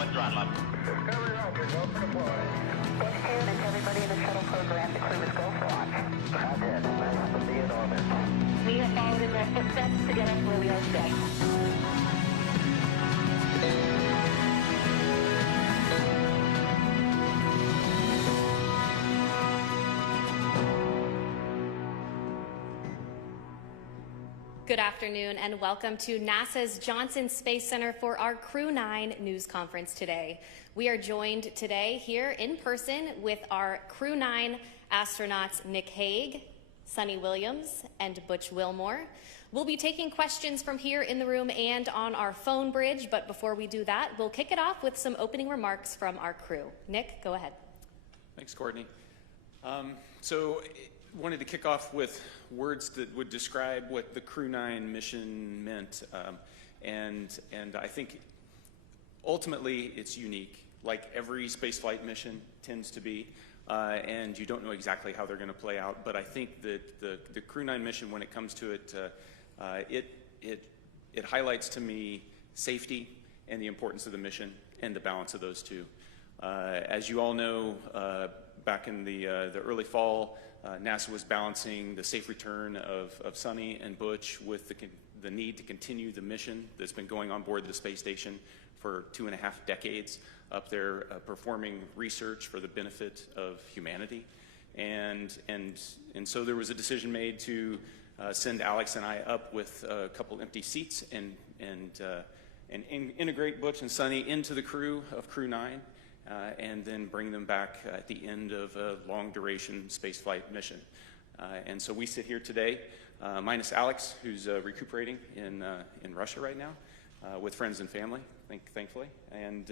and throttle up. Discovery Alpha, go for deploy. Butch and everybody in the shuttle program, the crew is go for launch. Roger, nice to be in orbit. We have followed in their footsteps to get us where we are today. Good afternoon and welcome to NASA's Johnson Space Center for our Crew 9 news conference today. We are joined today here in person with our Crew 9 astronauts Nick Hague, Suni Williams, and Butch Wilmore. We'll be taking questions from here in the room and on our phone bridge, but before we do that, we'll kick it off with some opening remarks from our crew. Nick, go ahead. Thanks, Courtney. Wanted to kick off with words that would describe what the Crew 9 mission meant, and I think ultimately it's unique, like every spaceflight mission tends to be, and you don't know exactly how they're going to play out. But I think that the Crew 9 mission, when it comes to it, it highlights to me safety and the importance of the mission and the balance of those two. As you all know, back in the early fall, NASA was balancing the safe return of Suni and Butch with the need to continue the mission that's been going on board the space station for 2.5 decades up there, performing research for the benefit of humanity. And so there was a decision made to send Alex and I up with a couple empty seats and integrate Butch and Suni into the crew of Crew 9. And then bring them back at the end of a long-duration spaceflight mission. And so we sit here today, minus Alex, who's recuperating in Russia right now with friends and family, thankfully. And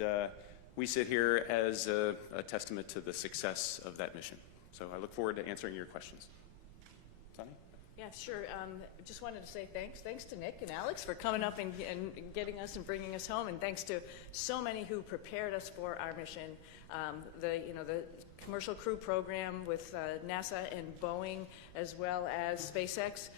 we sit here as a testament to the success of that mission. So I look forward to answering your questions. Suni? Yeah, sure. Just wanted to say thanks to Nick and Alex for coming up and getting us and bringing us home, and thanks to so many who prepared us for our mission. The commercial crew program with NASA and Boeing, as well as SpaceX,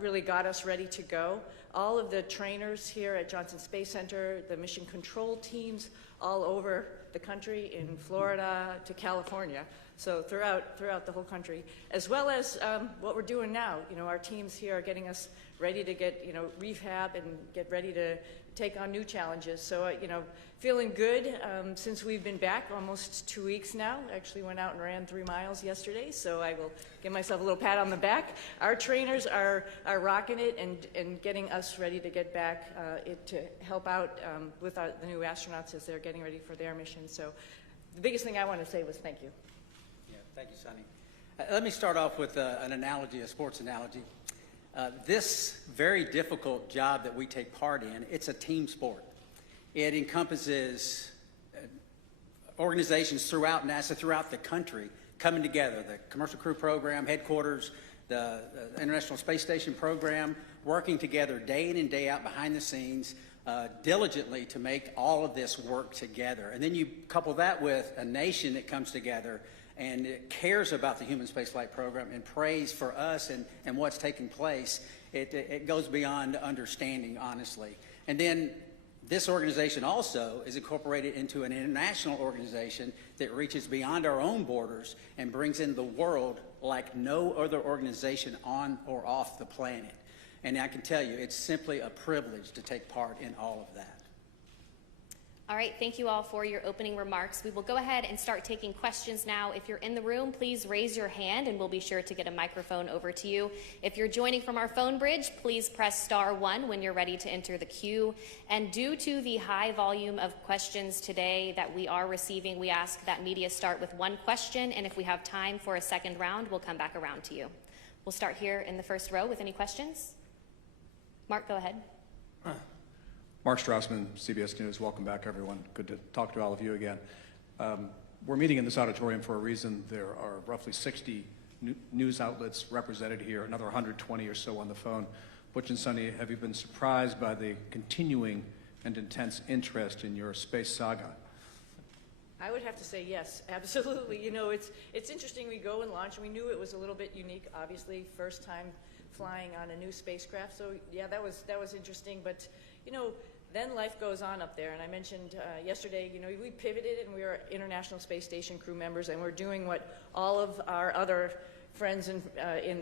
really got us ready to go. All of the trainers here at Johnson Space Center, the mission control teams all over the country, in Florida to California. So throughout the whole country, as well as what we're doing now. Our teams here are getting us ready to get, rehab and get ready to take on new challenges. So, feeling good since we've been back almost 2 weeks now. Actually went out and ran 3 miles yesterday, so I will give myself a little pat on the back. Our trainers are rocking it and getting us ready to get back to help out with the new astronauts as they're getting ready for their mission. So the biggest thing I want to say was thank you. Thank you, Suni. Let me start off with an analogy, a sports analogy. This very difficult job that we take part in, it's a team sport. It encompasses organizations throughout NASA, throughout the country, coming together. The Commercial Crew Program, headquarters, the International Space Station program, working together day in and day out behind the scenes, diligently to make all of this work together. And then you couple that with a nation that comes together and it cares about the human spaceflight program and prays for us and what's taking place. It goes beyond understanding, honestly. And then this organization also is incorporated into an international organization that reaches beyond our own borders and brings in the world like no other organization on or off the planet. And I can tell you, it's simply a privilege to take part in all of that. All right, thank you all for your opening remarks. We will go ahead and start taking questions now. If you're in the room, please raise your hand and we'll be sure to get a microphone over to you. If you're joining from our phone bridge, please press *1 when you're ready to enter the queue. And due to the high volume of questions today that we are receiving, we ask that media start with 1 question, and if we have time for a second round, we'll come back around to you. We'll start here in the first row with any questions. Mark, go ahead. Mark Strassman, CBS News. Welcome back, everyone. Good to talk to all of you again. We're meeting in this auditorium for a reason. There are roughly 60 news outlets represented here, another 120 or so on the phone. Butch and Suni, have you been surprised by the continuing and intense interest in your space saga? I would have to say yes, absolutely. It's interesting. We go and launch, and we knew it was a little bit unique, obviously, first time flying on a new spacecraft. So yeah, that was interesting. But then life goes on up there. And I mentioned yesterday, we pivoted and we are International Space Station crew members, and we're doing what all of our other friends in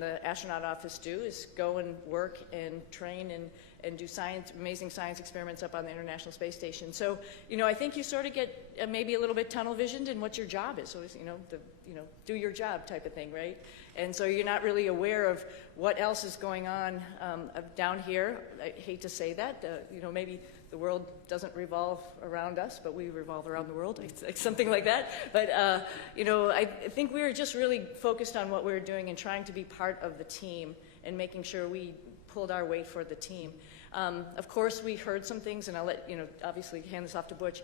the astronaut office do, is go and work and train and do amazing science experiments up on the International Space Station. So, I think you sort of get maybe a little bit tunnel visioned in what your job is. So, it's, do your job type of thing, right? And so you're not really aware of what else is going on down here. I hate to say that, maybe the world doesn't revolve around us, but we revolve around the world, something like that. But, I think we were just really focused on what we were doing and trying to be part of the team and making sure we pulled our weight for the team. Of course, we heard some things, and I'll let, obviously hand this off to Butch,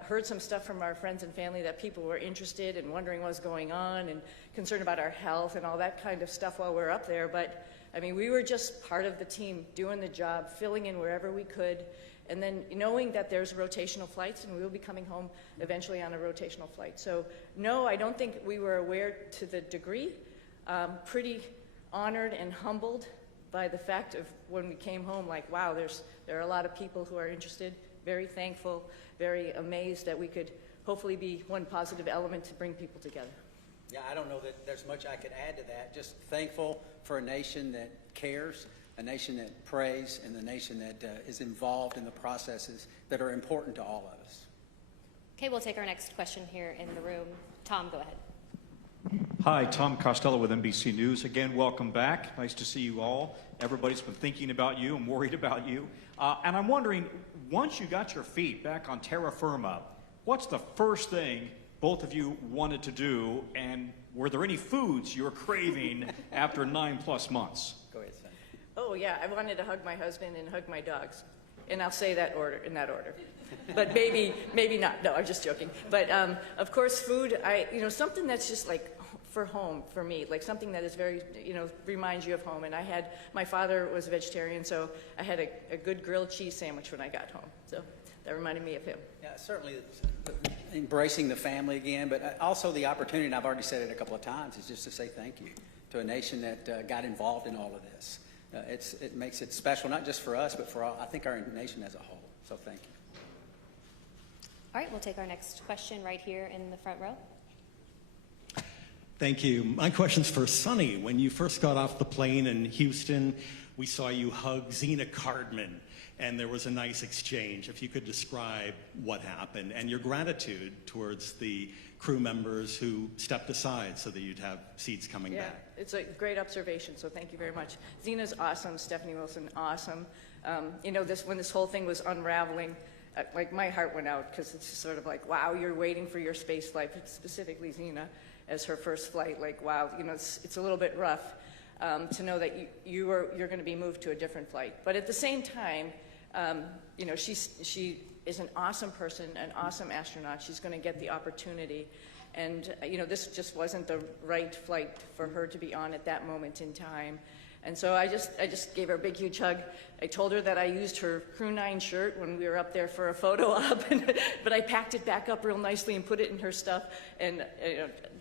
heard some stuff from our friends and family that people were interested and wondering what was going on and concerned about our health and all that kind of stuff while we were up there. But, we were just part of the team, doing the job, filling in wherever we could, and then knowing that there's rotational flights, and we will be coming home eventually on a rotational flight. So, no, I don't think we were aware to the degree. Pretty honored and humbled by the fact of when we came home, like, wow, there are a lot of people who are interested, very thankful, very amazed that we could hopefully be one positive element to bring people together. Yeah, I don't know that there's much I could add to that. Just thankful for a nation that cares, a nation that prays, and the nation that is involved in the processes that are important to all of us. Okay, we'll take our next question here in the room. Tom, go ahead. Hi, Tom Costello with NBC News. Again, welcome back. Nice to see you all. Everybody's been thinking about you and worried about you. And I'm wondering, once you got your feet back on terra firma, what's the first thing both of you wanted to do, and were there any foods you were craving after 9+ months? Go ahead, son. Oh, yeah, I wanted to hug my husband and hug my dogs. And I'll say that in that order. But maybe not. No, I'm just joking. But of course, food, something that's just like for home for me, like something that is very, reminds you of home. And my father was a vegetarian, so I had a good grilled cheese sandwich when I got home. So that reminded me of him. Yeah, certainly embracing the family again, but also the opportunity, and I've already said it a couple of times, is just to say thank you to a nation that got involved in all of this. It makes it special, not just for us, but for I think our nation as a whole. So thank you. All right, we'll take our next question right here in the front row. Thank you. My question's for Suni. When you first got off the plane in Houston, we saw you hug Zena Cardman, and there was a nice exchange. If you could describe what happened and your gratitude towards the crew members who stepped aside so that you'd have seats coming back. Yeah, it's a great observation, so thank you very much. Zena's awesome, Stephanie Wilson, awesome. When this whole thing was unraveling, like my heart went out, because it's just sort of like, wow, you're waiting for your space flight, specifically Zena as her first flight. Like, wow, it's a little bit rough to know that you're going to be moved to a different flight. But at the same time, she is an awesome person, an awesome astronaut. She's going to get the opportunity. And, this just wasn't the right flight for her to be on at that moment in time. And so I just gave her a big, huge hug. I told her that I used her Crew 9 shirt when we were up there for a photo op, but I packed it back up real nicely and put it in her stuff. And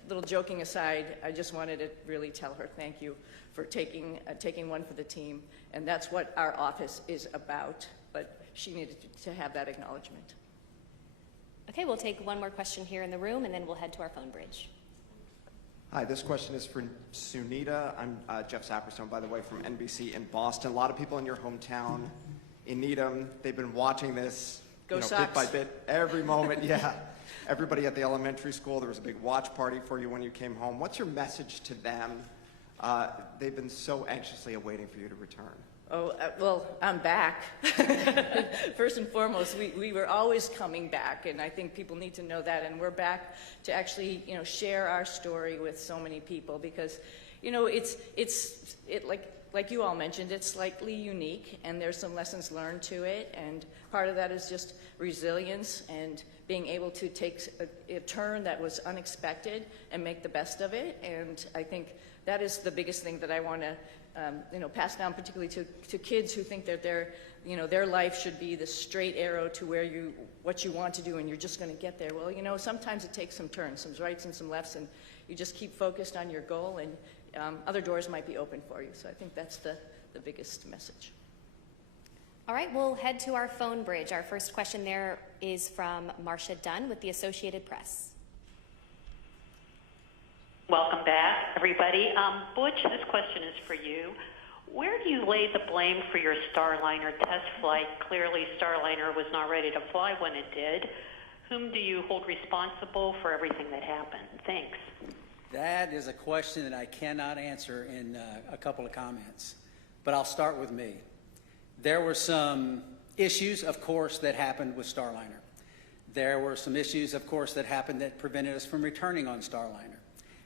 little joking aside, I just wanted to really tell her thank you for taking one for the team. And that's what our office is about. But she needed to have that acknowledgement. Okay, we'll take one more question here in the room, and then we'll head to our phone bridge. Hi, this question is for Sunita. I'm Jeff Saperstone, by the way, from NBC in Boston. A lot of people in your hometown in Needham, they've been watching this bit by bit, every moment. Yeah, everybody at the elementary school, there was a big watch party for you when you came home. What's your message to them? They've been so anxiously awaiting for you to return. Oh, well, I'm back. First and foremost, we were always coming back, and I think people need to know that, and we're back to actually, share our story with so many people, because, it's like you all mentioned, it's slightly unique, and there's some lessons learned to it, and part of that is just resilience and being able to take a turn that was unexpected and make the best of it, and I think that is the biggest thing that I want to pass down, particularly to kids who think that their life should be the straight arrow to what you want to do, and you're just going to get there. Well, sometimes it takes some turns, some rights and some lefts, and you just keep focused on your goal, and other doors might be open for you. So I think that's the biggest message. All right, we'll head to our phone bridge. Our first question there is from Marcia Dunn with the Associated Press. Welcome back, everybody. Butch, this question is for you. Where do you lay the blame for your Starliner test flight? Clearly, Starliner was not ready to fly when it did. Whom do you hold responsible for everything that happened? Thanks. That is a question that I cannot answer in a couple of comments, but I'll start with me. There were some issues, of course, that happened with Starliner. There were some issues, of course, that happened that prevented us from returning on Starliner.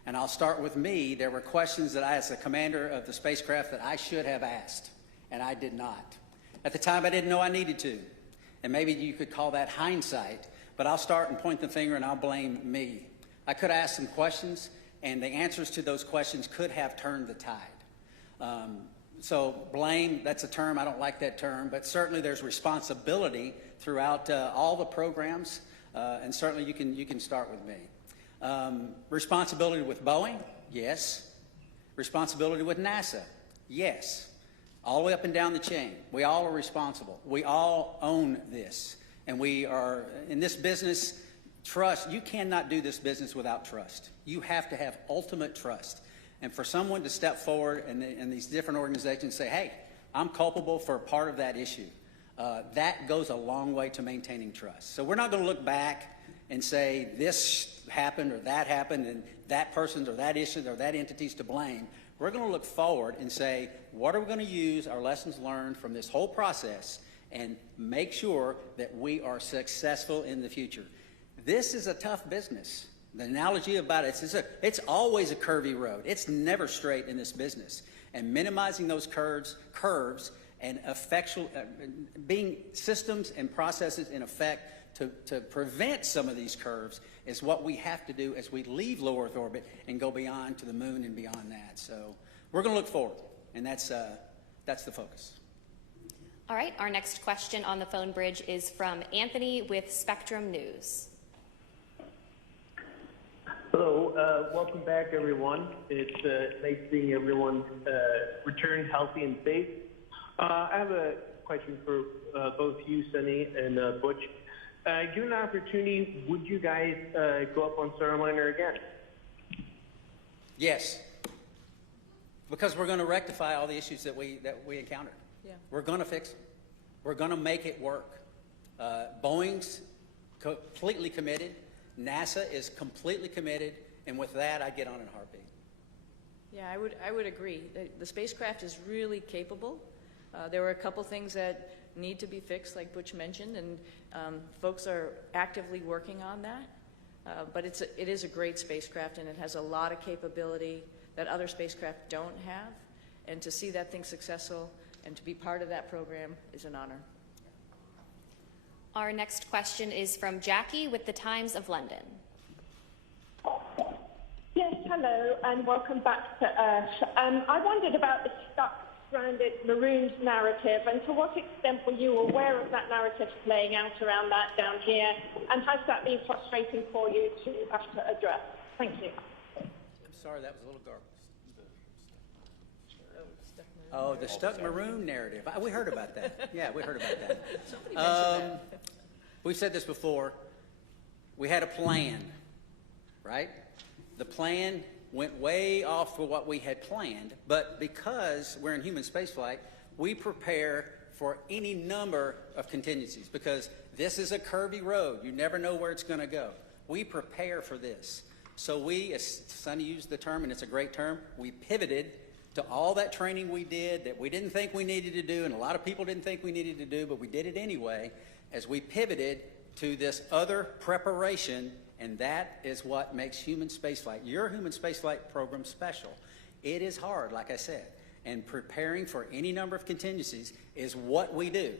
And I'll start with me. There were questions that I, as the commander of the spacecraft, that I should have asked, and I did not. At the time, I didn't know I needed to. And maybe you could call that hindsight, but I'll start and point the finger and I'll blame me. I could ask some questions, and the answers to those questions could have turned the tide. So blame, that's a term, I don't like that term, but certainly there's responsibility throughout all the programs, and certainly you can start with me. Responsibility with Boeing? Yes. Responsibility with NASA? Yes. All the way up and down the chain. We all are responsible. We all own this. And we are, in this business, trust. You cannot do this business without trust. You have to have ultimate trust. And for someone to step forward and these different organizations and say, hey, I'm culpable for part of that issue, that goes a long way to maintaining trust. So we're not going to look back and say this happened or that happened and that person's or that issue or that entity's to blame. We're going to look forward and say, what are we going to use our lessons learned from this whole process and make sure that we are successful in the future. This is a tough business. The analogy about it is it's always a curvy road. It's never straight in this business. And minimizing those curves and being systems and processes in effect to prevent some of these curves is what we have to do as we leave low Earth orbit and go beyond to the moon and beyond that. So we're going to look forward, and that's the focus. All right, our next question on the phone bridge is from Anthony with Spectrum News. Hello, welcome back, everyone. It's nice seeing everyone return healthy and safe. I have a question for both you, Suni, and Butch. Given an opportunity, would you guys go up on Starliner again? Yes, because we're going to rectify all the issues that we encountered. Yeah. We're going to fix them. We're going to make it work. Boeing's completely committed. NASA is completely committed, and with that, I get on in a heartbeat. Yeah, I would agree. The spacecraft is really capable. There were a couple things that need to be fixed, like Butch mentioned, and folks are actively working on that. But it is a great spacecraft, and it has a lot of capability that other spacecraft don't have. And to see that thing successful and to be part of that program is an honor. Our next question is from Jackie with the Times of London. Yes, hello, and welcome back to Earth. I wondered about the stuck, stranded maroons narrative, and to what extent were you aware of that narrative playing out around that down here, and has that been frustrating for you to have to address? Thank you. I'm sorry, that was a little garbled. Oh, the stuck maroon narrative. We heard about that. Yeah, we heard about that. Somebody mentioned that. We've said this before. We had a plan, right? The plan went way off for what we had planned, but because we're in human spaceflight, we prepare for any number of contingencies because this is a curvy road. You never know where it's going to go. We prepare for this. So we, as Suni used the term, and it's a great term, we pivoted to all that training we did that we didn't think we needed to do, and a lot of people didn't think we needed to do, but we did it anyway, as we pivoted to this other preparation, and that is what makes human spaceflight, your human spaceflight program, special. It is hard, like I said, and preparing for any number of contingencies is what we do.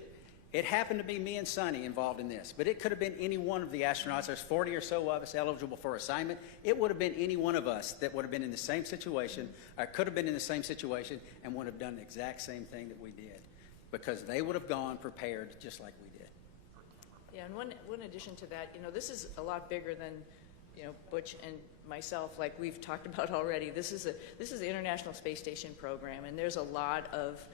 It happened to be me and Suni involved in this, but it could have been any one of the astronauts. There's 40 or so of us eligible for assignment. It would have been any one of us that would have been in the same situation, or could have been in the same situation, and would have done the exact same thing that we did, because they would have gone prepared just like we did. Yeah, and one addition to that, this is a lot bigger than Butch and myself, like we've talked about already, this is the International Space Station program, and there's a lot of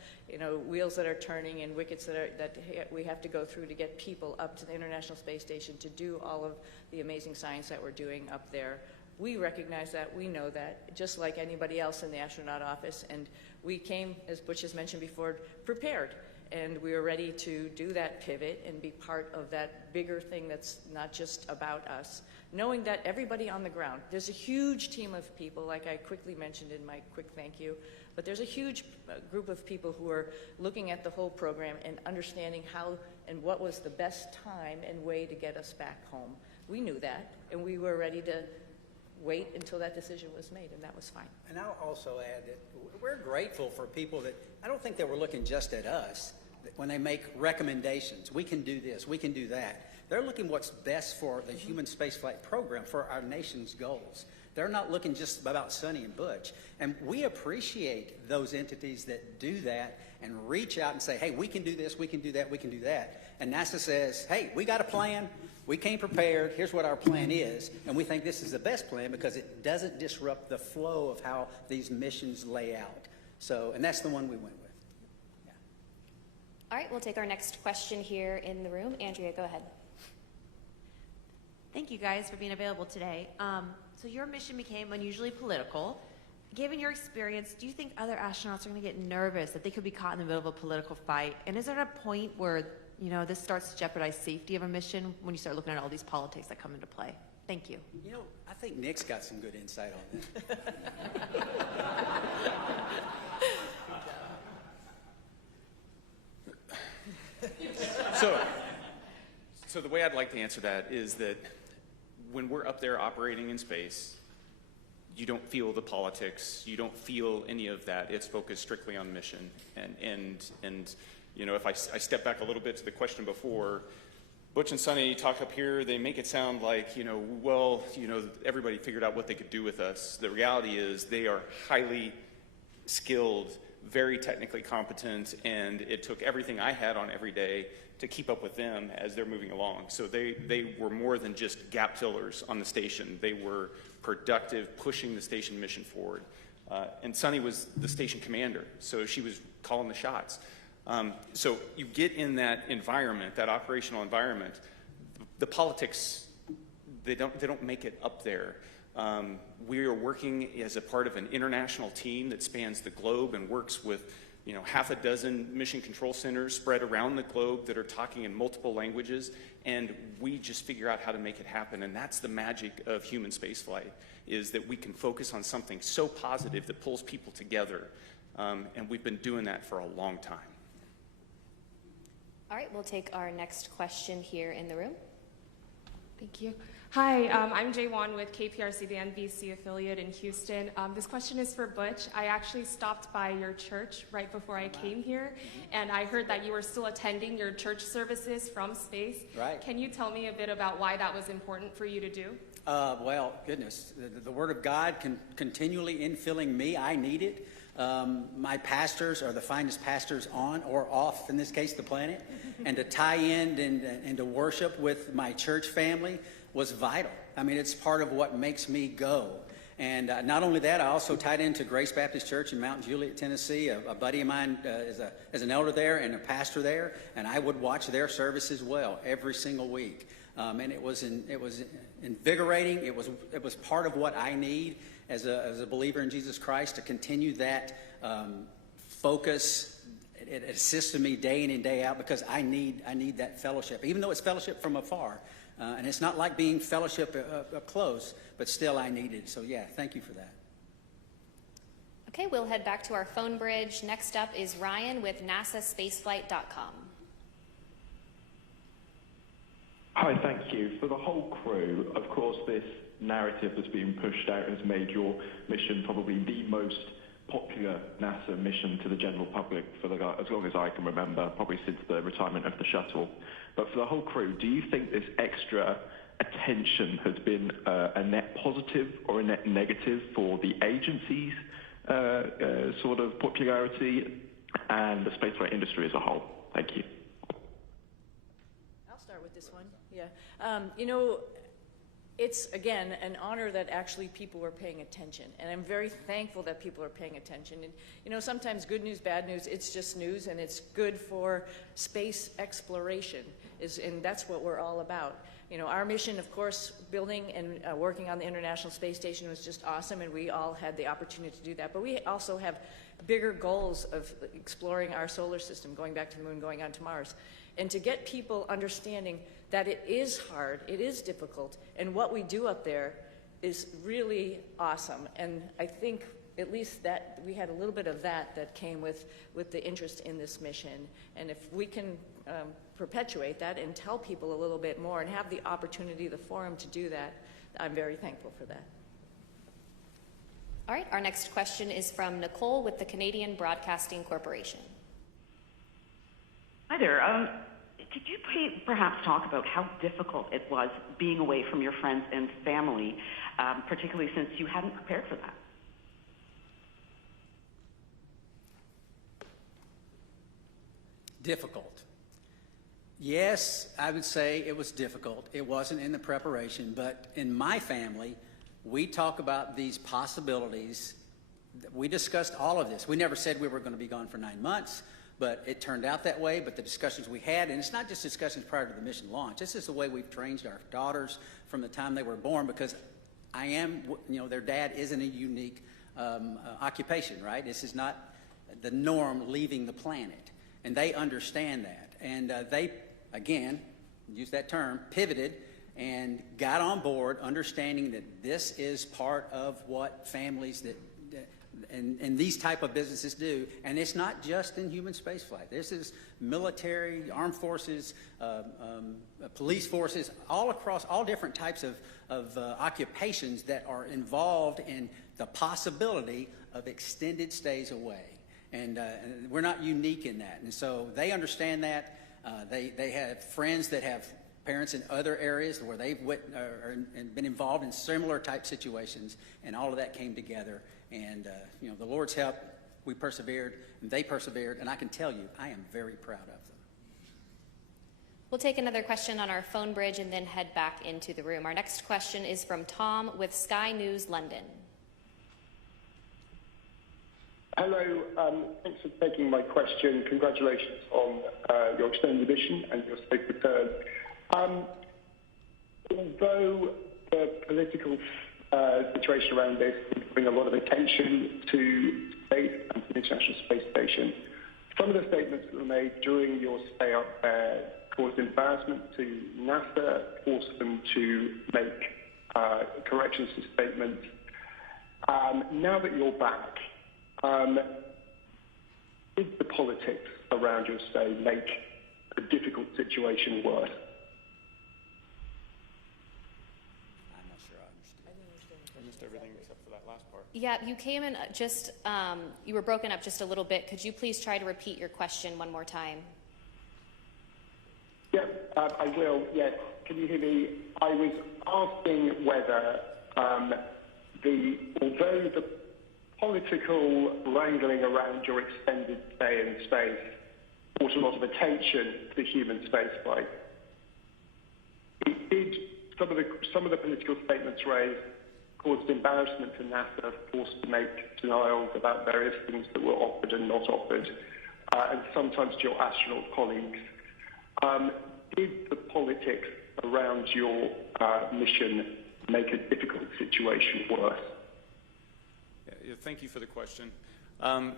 wheels that are turning and wickets that we have to go through to get people up to the International Space Station to do all of the amazing science that we're doing up there. We recognize that, we know that, just like anybody else in the astronaut office, and we came, as Butch has mentioned before, prepared. And we were ready to do that pivot and be part of that bigger thing that's not just about us. Knowing that everybody on the ground, there's a huge team of people, like I quickly mentioned in my quick thank you, but there's a huge group of people who are looking at the whole program and understanding how and what was the best time and way to get us back home. We knew that, and we were ready to wait until that decision was made, and that was fine. And I'll also add that we're grateful for people that, I don't think they were looking just at us when they make recommendations. We can do this, we can do that. They're looking what's best for the human spaceflight program, for our nation's goals. They're not looking just about Suni and Butch. And we appreciate those entities that do that and reach out and say, hey, we can do this, we can do that, we can do that. And NASA says, hey, we got a plan, we came prepared, here's what our plan is, and we think this is the best plan because it doesn't disrupt the flow of how these missions lay out. So, and that's the one we went with. Yeah. All right, we'll take our next question here in the room. Andrea, go ahead. Thank you guys for being available today. So your mission became unusually political. Given your experience, do you think other astronauts are going to get nervous that they could be caught in the middle of a political fight? And is there a point where, this starts to jeopardize safety of a mission when you start looking at all these politics that come into play? Thank you. I think Nick's got some good insight on this. So the way I'd like to answer that is that when we're up there operating in space, you don't feel the politics, you don't feel any of that. It's focused strictly on mission. And if I step back a little bit to the question before, Butch and Suni talk up here, they make it sound like, everybody figured out what they could do with us. The reality is they are highly skilled, very technically competent, and it took everything I had on every day to keep up with them as they're moving along. So they were more than just gap fillers on the station. They were productive, pushing the station mission forward. And Suni was the station commander, so she was calling the shots. So you get in that environment, that operational environment, the politics, they don't make it up there. We are working as a part of an international team that spans the globe and works with half a dozen mission control centers spread around the globe that are talking in multiple languages, and we just figure out how to make it happen. And that's the magic of human spaceflight, is that we can focus on something so positive that pulls people together, and we've been doing that for a long time. All right, we'll take our next question here in the room. Thank you. Hi, I'm Jaywan with KPRC, the NBC affiliate in Houston. This question is for Butch. I actually stopped by your church right before I came here, and I heard that you were still attending your church services from space. Right. Can you tell me a bit about why that was important for you to do? Well, goodness, the Word of God continually infilling me. I need it. My pastors are the finest pastors on or off, in this case, the planet. And to tie in and to worship with my church family was vital. I mean, it's part of what makes me go. And not only that, I also tied into Grace Baptist Church in Mount Juliet, Tennessee. A buddy of mine is an elder there and a pastor there, and I would watch their service as well every single week. And it was invigorating. It was part of what I need as a believer in Jesus Christ, to continue that focus. It assisted me day in and day out because I need that fellowship, even though it's fellowship from afar. And it's not like being fellowship up close, but still I need it. So yeah, thank you for that. Okay, we'll head back to our phone bridge. Next up is Ryan with NASAspaceflight.com. Hi, thank you. For the whole crew, of course, this narrative that's being pushed out has made your mission probably the most popular NASA mission to the general public for as long as I can remember, probably since the retirement of the shuttle. But for the whole crew, do you think this extra attention has been a net positive or a net negative for the agency's sort of popularity and the spaceflight industry as a whole? Thank you. I'll start with this one. Yeah. it's, again, an honor that actually people are paying attention. And I'm very thankful that people are paying attention. And, you know, sometimes good news, bad news, it's just news, and it's good for space exploration, and that's what we're all about. You know, our mission, of course, building and working on the International Space Station was just awesome, and we all had the opportunity to do that. But we also have bigger goals of exploring our solar system, going back to the moon, going on to Mars. And to get people understanding that it is hard, it is difficult, and what we do up there is really awesome. And I think at least that we had a little bit of that came with the interest in this mission. And if we can perpetuate that and tell people a little bit more and have the opportunity, the forum to do that, I'm very thankful for that. All right, our next question is from Nicole with the Canadian Broadcasting Corporation. Hi there. Could you perhaps talk about how difficult it was being away from your friends and family, particularly since you hadn't prepared for that? Difficult. Yes, I would say it was difficult. It wasn't in the preparation, but in my family, we talk about these possibilities. We discussed all of this. We never said we were going to be gone for 9 months. But it turned out that way, but the discussions we had, and it's not just discussions prior to the mission launch, this is the way we've trained our daughters from the time they were born, because their dad isn't a unique occupation, right? This is not the norm leaving the planet, and they understand that. And they, again, use that term, pivoted and got on board, understanding that this is part of what families and these type of businesses do. And it's not just in human spaceflight. This is military, armed forces, police forces, all across all different types of occupations that are involved in the possibility of extended stays away. And we're not unique in that. And so they understand that. They have friends that have parents in other areas where they've been involved in similar type situations, and all of that came together. And, the Lord's help, we persevered, and they persevered, and I can tell you, I am very proud of them. We'll take another question on our phone bridge and then head back into the room. Our next question is from Tom with Sky News London. Hello, thanks for taking my question. Congratulations on your extended mission and your safe return. Although the political situation around this will bring a lot of attention to space and to the International Space Station, some of the statements that were made during your stay up there caused embarrassment to NASA, forced them to make corrections to statements. Now that you're back, did the politics around your stay make a difficult situation worse? Everything except for that last part. Yeah, you came in you were broken up just a little bit. Could you please try to repeat your question one more time? Yeah, I will. Yes. Can you hear me? I was asking whether, although the political wrangling around your extended stay in space brought a lot of attention to human spaceflight, some of the political statements raised caused embarrassment to NASA, forced to make denials about various things that were offered and not offered, and sometimes to your astronaut colleagues. Did the politics around your mission make a difficult situation worse? Yeah, thank you for the question. I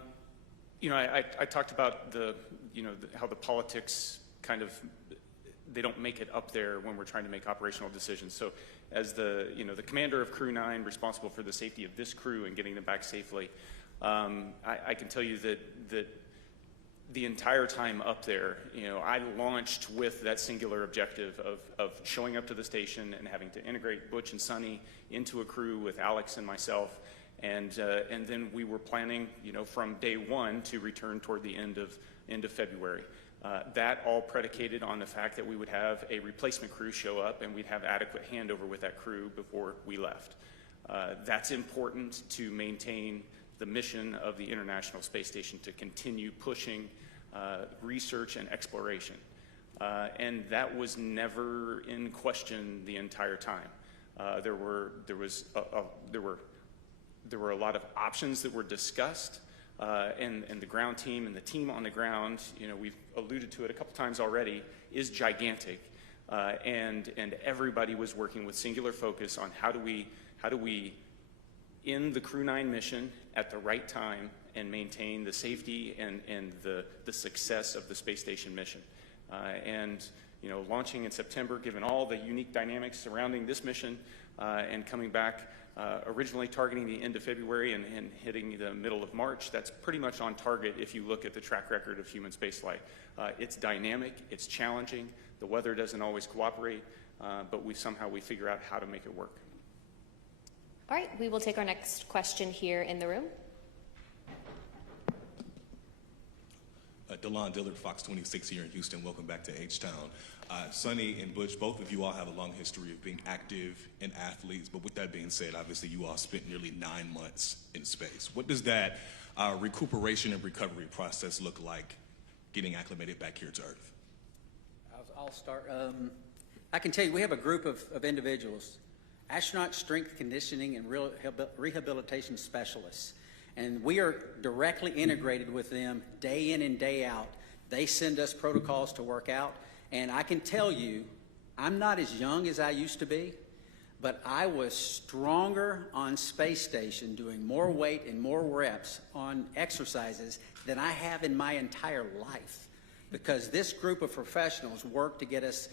talked about how the politics kind of, they don't make it up there when we're trying to make operational decisions. So as the commander of Crew 9, responsible for the safety of this crew and getting them back safely, I can tell you that the entire time up there, I launched with that singular objective of showing up to the station and having to integrate Butch and Suni into a crew with Alex and myself. And then we were planning, from day one to return toward the end of February. That all predicated on the fact that we would have a replacement crew show up and we'd have adequate handover with that crew before we left. That's important to maintain the mission of the International Space Station, to continue pushing research and exploration. And that was never in question the entire time. There were a lot of options that were discussed, and the ground team and the team on the ground, we've alluded to it a couple times already, is gigantic, and everybody was working with singular focus on how do we end the Crew 9 mission at the right time and maintain the safety and the success of the space station mission. Launching in September, given all the unique dynamics surrounding this mission, and coming back originally targeting the end of February and hitting the middle of March, that's pretty much on target if you look at the track record of human spaceflight. It's dynamic, it's challenging, the weather doesn't always cooperate, but we figure out how to make it work. All right, we will take our next question here in the room. DeLon Dillard, Fox 26 here in Houston. Welcome back to H-Town. Suni and Butch, both of you all have a long history of being active and athletes, but with that being said, obviously you all spent nearly 9 months in space. What does that recuperation and recovery process look like getting acclimated back here to Earth? I'll start. I can tell you we have a group of individuals, astronaut strength conditioning and rehabilitation specialists. And we are directly integrated with them day in and day out. They send us protocols to work out. And I can tell you, I'm not as young as I used to be, but I was stronger on space station doing more weight and more reps on exercises than I have in my entire life. Because this group of professionals work to get us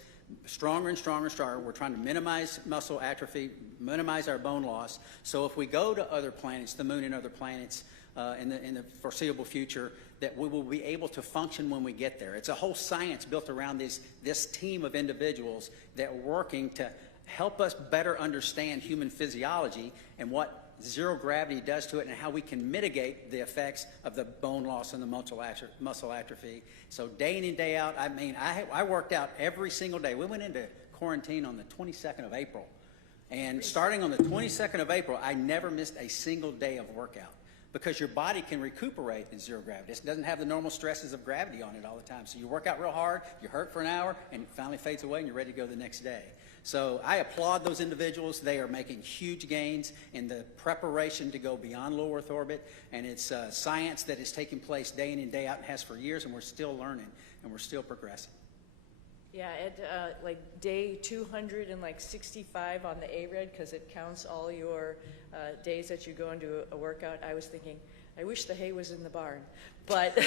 stronger and stronger and stronger. We're trying to minimize muscle atrophy, minimize our bone loss. So if we go to other planets, the moon and other planets in the foreseeable future, that we will be able to function when we get there. It's a whole science built around this team of individuals that are working to help us better understand human physiology and what zero gravity does to it and how we can mitigate the effects of the bone loss and the muscle atrophy. So day in and day out, I worked out every single day. We went into quarantine on the 22nd of April. And starting on the 22nd of April, I never missed a single day of workout because your body can recuperate in zero gravity. It doesn't have the normal stresses of gravity on it all the time. So you work out real hard, you hurt for an hour, and it finally fades away and you're ready to go the next day. So I applaud those individuals. They are making huge gains in the preparation to go beyond low Earth orbit, and it's science that is taking place day in and day out and has for years, and we're still learning and we're still progressing. Yeah, at like day 265 on the ARED, because it counts all your days that you go into a workout, I was thinking, I wish the hay was in the barn. But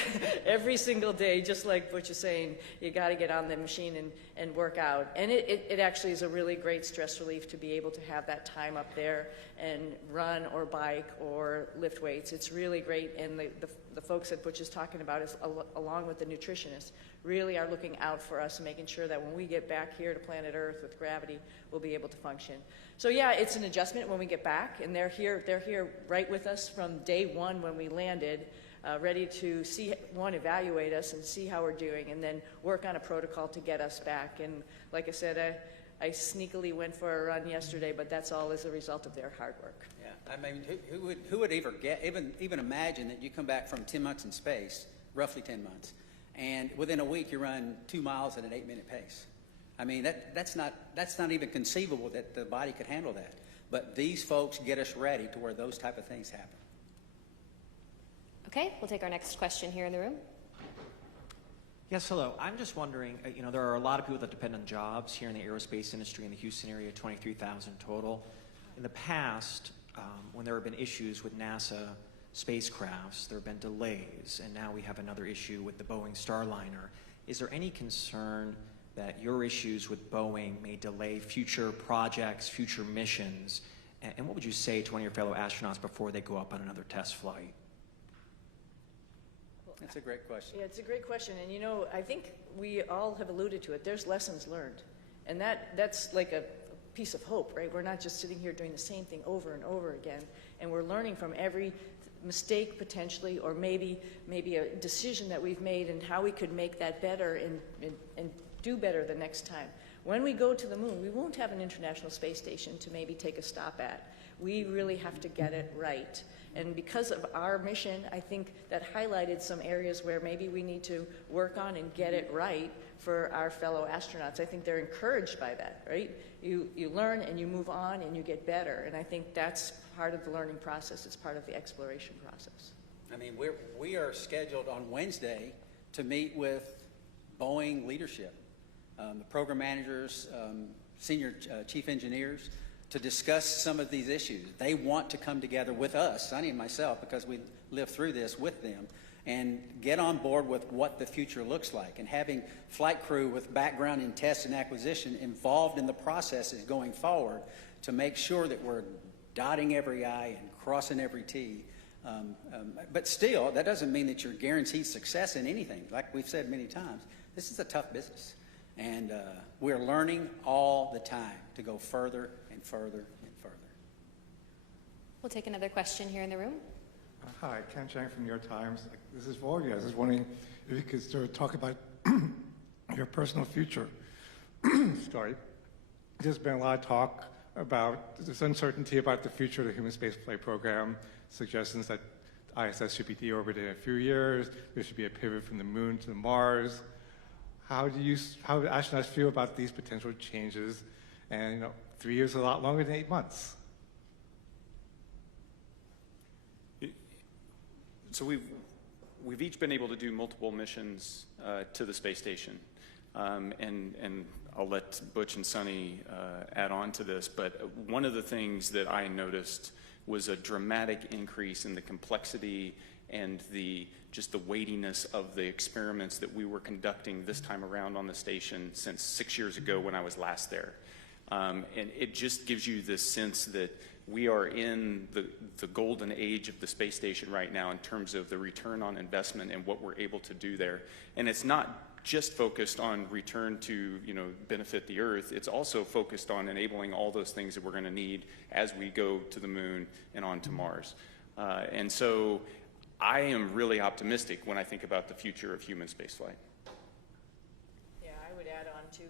every single day, just like Butch is saying, you got to get on the machine and work out. And it actually is a really great stress relief to be able to have that time up there and run or bike or lift weights. It's really great. And the folks that Butch is talking about, is along with the nutritionists, really are looking out for us and making sure that when we get back here to planet Earth with gravity, we'll be able to function. So yeah, it's an adjustment when we get back, and they're here right with us from day one when we landed, ready to evaluate us and see how we're doing, and then work on a protocol to get us back. And like I said, I sneakily went for a run yesterday, but that's all as a result of their hard work. Yeah, I mean, who would even imagine that you come back from 10 months in space, roughly 10 months, and within a week you run 2 miles at an 8-minute pace? I mean, that's not even conceivable that the body could handle that. But these folks get us ready to where those type of things happen. Okay, we'll take our next question here in the room. Yes, hello. I'm just wondering, there are a lot of people that depend on jobs here in the aerospace industry in the Houston area, 23,000 total. In the past, when there have been issues with NASA spacecrafts, there have been delays, and now we have another issue with the Boeing Starliner. Is there any concern that your issues with Boeing may delay future projects, future missions? And what would you say to one of your fellow astronauts before they go up on another test flight? That's a great question. Yeah, it's a great question. And I think we all have alluded to it. There's lessons learned. And that's like a piece of hope, right? We're not just sitting here doing the same thing over and over again. And we're learning from every mistake potentially, or maybe a decision that we've made and how we could make that better and do better the next time. When we go to the moon, we won't have an International Space Station to maybe take a stop at. We really have to get it right. And because of our mission, I think that highlighted some areas where maybe we need to work on and get it right for our fellow astronauts. I think they're encouraged by that, right? You learn and you move on and you get better. And I think that's part of the learning process. It's part of the exploration process. I mean, we are scheduled on Wednesday to meet with Boeing leadership, the program managers, senior chief engineers, to discuss some of these issues. They want to come together with us, Sonny and myself, because we lived through this with them, and get on board with what the future looks like. And having flight crew with background in test and acquisition involved in the processes going forward to make sure that we're dotting every I and crossing every T. But still, that doesn't mean that you're guaranteed success in anything. Like we've said many times, this is a tough business. And we're learning all the time to go further and further and further. We'll take another question here in the room. Hi, Ken Chang from New York Times. This is for you. I was just wondering if you could sort of talk about your personal future. Sorry. There's been a lot of talk about this uncertainty about the future of the human spaceflight program, suggestions that ISS should be deorbited in a few years, there should be a pivot from the moon to Mars. How do astronauts feel about these potential changes? And 3 years is a lot longer than 8 months. So we've each been able to do multiple missions to the space station, and I'll let Butch and Suni add on to this. But one of the things that I noticed was a dramatic increase in the complexity and just the weightiness of the experiments that we were conducting this time around on the station since 6 years ago when I was last there. And it just gives you this sense that we are in the golden age of the space station right now in terms of the return on investment and what we're able to do there. And it's not just focused on return to benefit the Earth. It's also focused on enabling all those things that we're going to need as we go to the moon and on to Mars. And so I am really optimistic when I think about the future of human spaceflight. Yeah, I would add on to,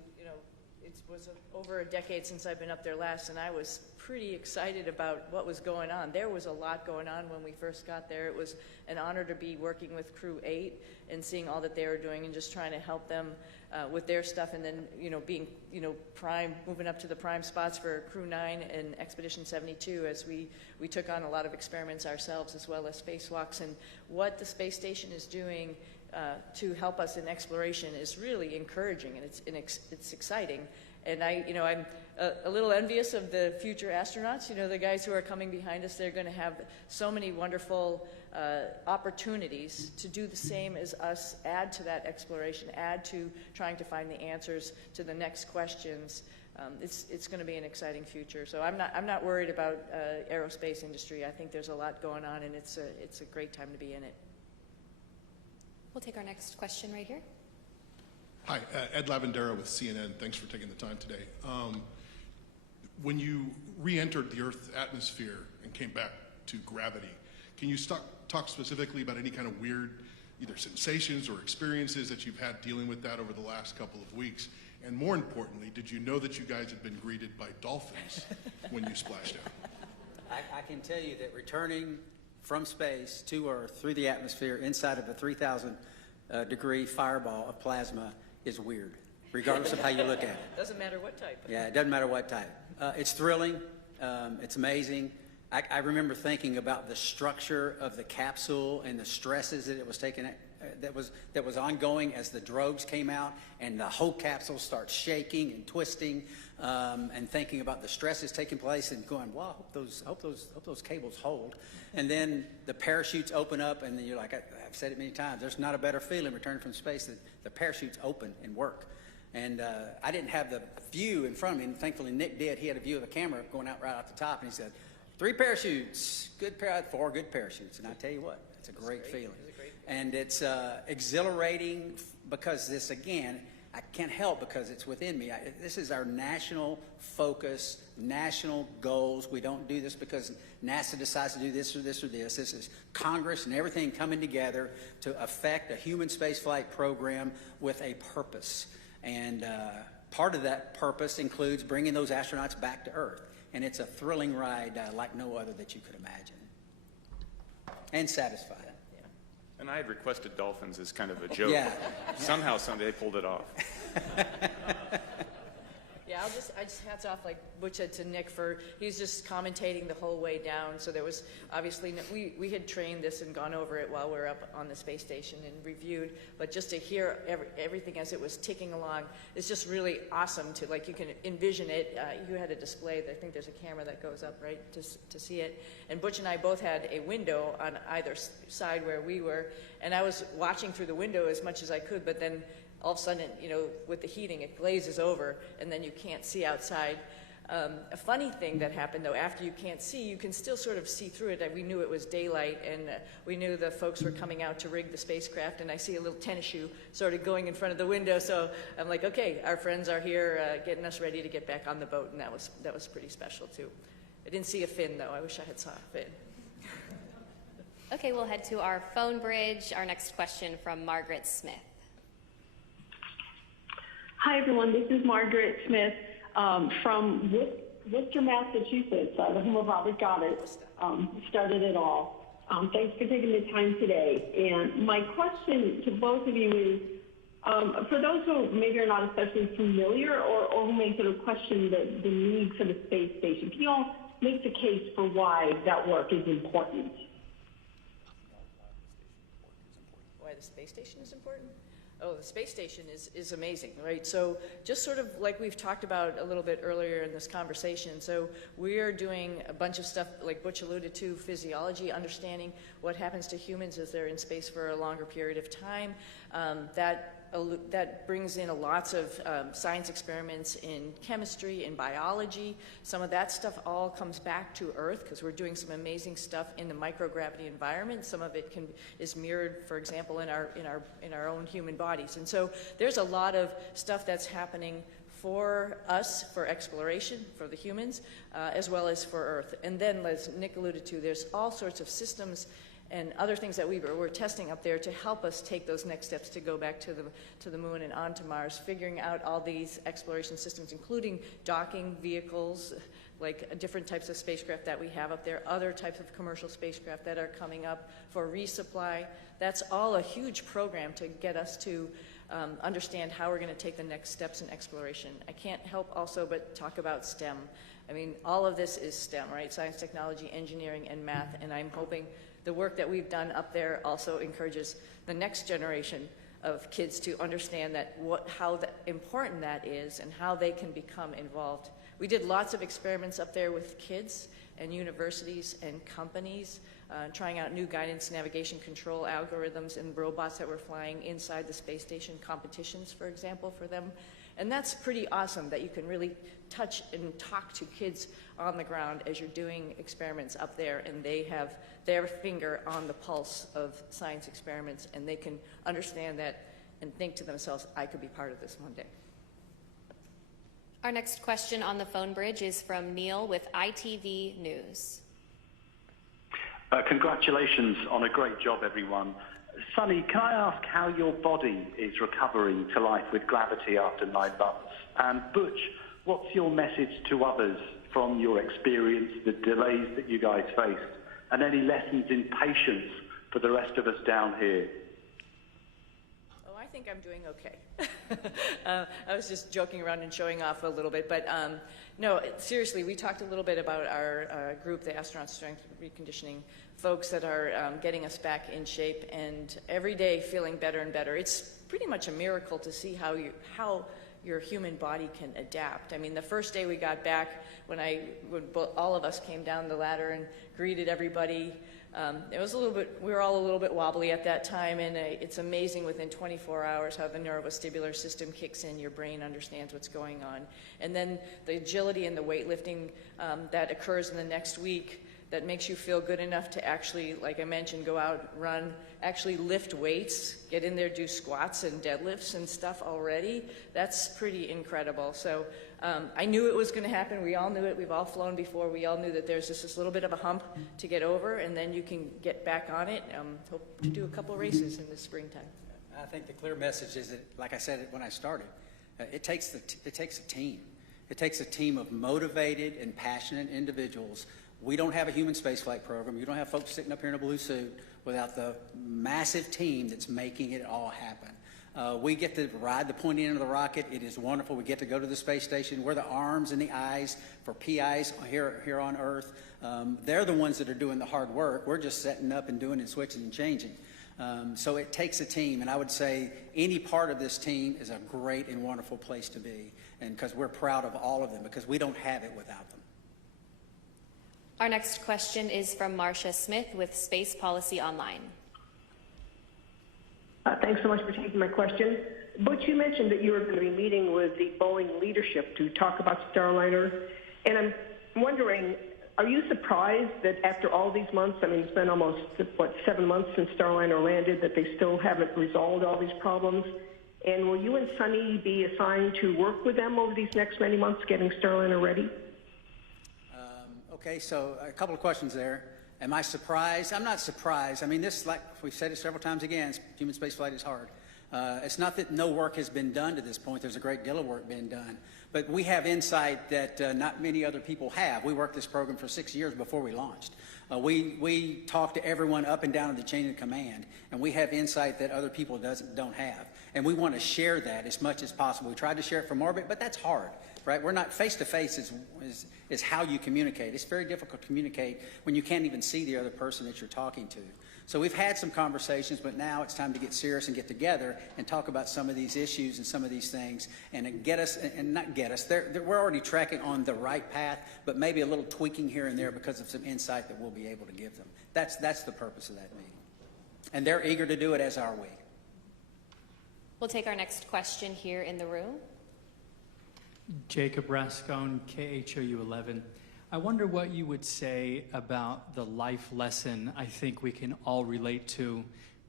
it was over a decade since I've been up there last, and I was pretty excited about what was going on. There was a lot going on when we first got there. It was an honor to be working with Crew 8 and seeing all that they were doing and just trying to help them with their stuff, and then being prime, moving up to the prime spots for Crew 9 and Expedition 72 as we took on a lot of experiments ourselves as well as spacewalks. And what the space station is doing to help us in exploration is really encouraging, and it's exciting. And I'm a little envious of the future astronauts. The guys who are coming behind us, they're going to have so many wonderful opportunities to do the same as us, add to that exploration, add to trying to find the answers to the next questions. It's going to be an exciting future. So I'm not worried about aerospace industry. I think there's a lot going on, and it's a great time to be in it. We'll take our next question right here. Hi, Ed Lavandera with CNN. Thanks for taking the time today. When you re-entered the Earth's atmosphere and came back to gravity, can you talk specifically about any kind of weird either sensations or experiences that you've had dealing with that over the last couple of weeks? And more importantly, did you know that you guys had been greeted by dolphins when you splashed out? I can tell you that returning from space to Earth through the atmosphere inside of a 3,000 degree fireball of plasma is weird, regardless of how you look at it. Doesn't matter what type. Yeah, it doesn't matter what type. It's thrilling. It's amazing. I remember thinking about the structure of the capsule and the stresses that it was taking, that was ongoing as the drogues came out, and the whole capsule starts shaking and twisting, and thinking about the stresses taking place and going, wow, I hope those cables hold. And then the parachutes open up, and then you're like, I've said it many times, there's not a better feeling returning from space than the parachutes open and work. And I didn't have the view in front of me, and thankfully Nick did. He had a view of the camera going out right off the top, and he said, 3 parachutes, 4 good parachutes. And I tell you what, it's a great feeling. And it's exhilarating because this, again, I can't help because it's within me. This is our national focus, national goals. We don't do this because NASA decides to do this or this or this. This is Congress and everything coming together to affect a human spaceflight program with a purpose. And part of that purpose includes bringing those astronauts back to Earth. And it's a thrilling ride like no other that you could imagine. And satisfying. And I had requested dolphins as kind of a joke. Yeah. Somehow, someday they pulled it off. Yeah, I just hats off, like Butch said, to Nick for, he was just commentating the whole way down. So there was obviously, we had trained this and gone over it while we were up on the space station and reviewed, but just to hear everything as it was ticking along, it's just really awesome to, like, you can envision it. You had a display, I think there's a camera that goes up, right, to see it. And Butch and I both had a window on either side where we were, and I was watching through the window as much as I could, but then all of a sudden, you know, with the heating, it glazes over, and then you can't see outside. A funny thing that happened, though, after you can't see, you can still sort of see through it. We knew it was daylight, and we knew the folks were coming out to rig the spacecraft, and I see a little tennis shoe sort of going in front of the window, so I'm like, okay, our friends are here getting us ready to get back on the boat, and that was pretty special, too. I didn't see a fin, though. I wish I had saw a fin. Okay, we'll head to our phone bridge. Our next question from Margaret Smith. Hi, everyone. This is Margaret Smith from Worcester, Massachusetts, the home of Robert Goddard. Started it all. Thanks for taking the time today. And my question to both of you is, for those who maybe are not especially familiar or who may sort of question the need for the space station, can you all make the case for why that work is important? Why the space station is important? Oh, the space station is amazing, right? So just sort of like we've talked about a little bit earlier in this conversation, so we are doing a bunch of stuff, like Butch alluded to, physiology, understanding what happens to humans as they're in space for a longer period of time. That brings in lots of science experiments in chemistry, in biology. Some of that stuff all comes back to Earth because we're doing some amazing stuff in the microgravity environment. Some of it is mirrored, for example, in our own human bodies. And so there's a lot of stuff that's happening for us, for exploration, for the humans, as well as for Earth. And then, as Nick alluded to, there's all sorts of systems and other things that we're testing up there to help us take those next steps to go back to the moon and onto Mars, figuring out all these exploration systems, including docking vehicles, like different types of spacecraft that we have up there, other types of commercial spacecraft that are coming up for resupply. That's all a huge program to get us to understand how we're going to take the next steps in exploration. I can't help also but talk about STEM. I mean, all of this is STEM, right? Science, technology, engineering, and math, and I'm hoping the work that we've done up there also encourages the next generation of kids to understand that how important that is and how they can become involved. We did lots of experiments up there with kids and universities and companies, trying out new guidance, navigation, control algorithms and robots that were flying inside the space station, competitions, for example, for them. And that's pretty awesome that you can really touch and talk to kids on the ground as you're doing experiments up there, and they have their finger on the pulse of science experiments, and they can understand that and think to themselves, I could be part of this one day. Our next question on the phone bridge is from Neil with ITV News. Congratulations on a great job, everyone. Suni, can I ask how your body is recovering to life with gravity after 9 months? And Butch, what's your message to others from your experience, the delays that you guys faced, and any lessons in patience for the rest of us down here? Oh, I think I'm doing okay. I was just joking around and showing off a little bit, but no, seriously, we talked a little bit about our group, the Astronaut Strength Reconditioning folks that are getting us back in shape, and every day feeling better and better. It's pretty much a miracle to see how your human body can adapt. I mean, the first day we got back, when all of us came down the ladder and greeted everybody, it was we were all a little bit wobbly at that time, and it's amazing within 24 hours how the neurovestibular system kicks in, your brain understands what's going on. And then the agility and the weightlifting that occurs in the next week that makes you feel good enough to actually, like I mentioned, go out, run, actually lift weights, get in there, do squats and deadlifts and stuff already. That's pretty incredible. So I knew it was going to happen. We all knew it. We've all flown before. We all knew that there's just this little bit of a hump to get over, and then you can get back on it. Hope to do a couple races in the springtime. I think the clear message is that, like I said when I started, it takes a team. It takes a team of motivated and passionate individuals We don't have a human spaceflight program. You don't have folks sitting up here in a blue suit without the massive team that's making it all happen. We get to ride the pointy end of the rocket. It is wonderful. We get to go to the space station. We're the arms and the eyes for PIs here on Earth. They're the ones that are doing the hard work. We're just setting up and doing and switching and changing. So it takes a team, and I would say any part of this team is a great and wonderful place to be, and because we're proud of all of them, because we don't have it without them. Our next question is from Marcia Smith with Space Policy Online. Thanks so much for taking my question. Butch, you mentioned that you were going to be meeting with the Boeing leadership to talk about Starliner, and I'm wondering, are you surprised that after all these months, I mean, it's been almost, 7 months since Starliner landed, that they still haven't resolved all these problems? And will you and Suni be assigned to work with them over these next many months getting Starliner ready? Okay, so a couple of questions there. Am I surprised? I'm not surprised. I mean, this, like we've said it several times again, human spaceflight is hard. It's not that no work has been done to this point. There's a great deal of work being done. But we have insight that not many other people have. We worked this program for 6 years before we launched. We talk to everyone up and down the chain of command, and we have insight that other people don't have. And we want to share that as much as possible. We tried to share it from orbit, but that's hard, right? We're not face-to-face is how you communicate. It's very difficult to communicate when you can't even see the other person that you're talking to. So we've had some conversations, but now it's time to get serious and get together and talk about some of these issues and some of these things and get us, and not get us. We're already tracking on the right path, but maybe a little tweaking here and there because of some insight that we'll be able to give them. That's the purpose of that meeting. And they're eager to do it, as are we. We'll take our next question here in the room. Jacob Rascone, KHOU 11. I wonder what you would say about the life lesson I think we can all relate to.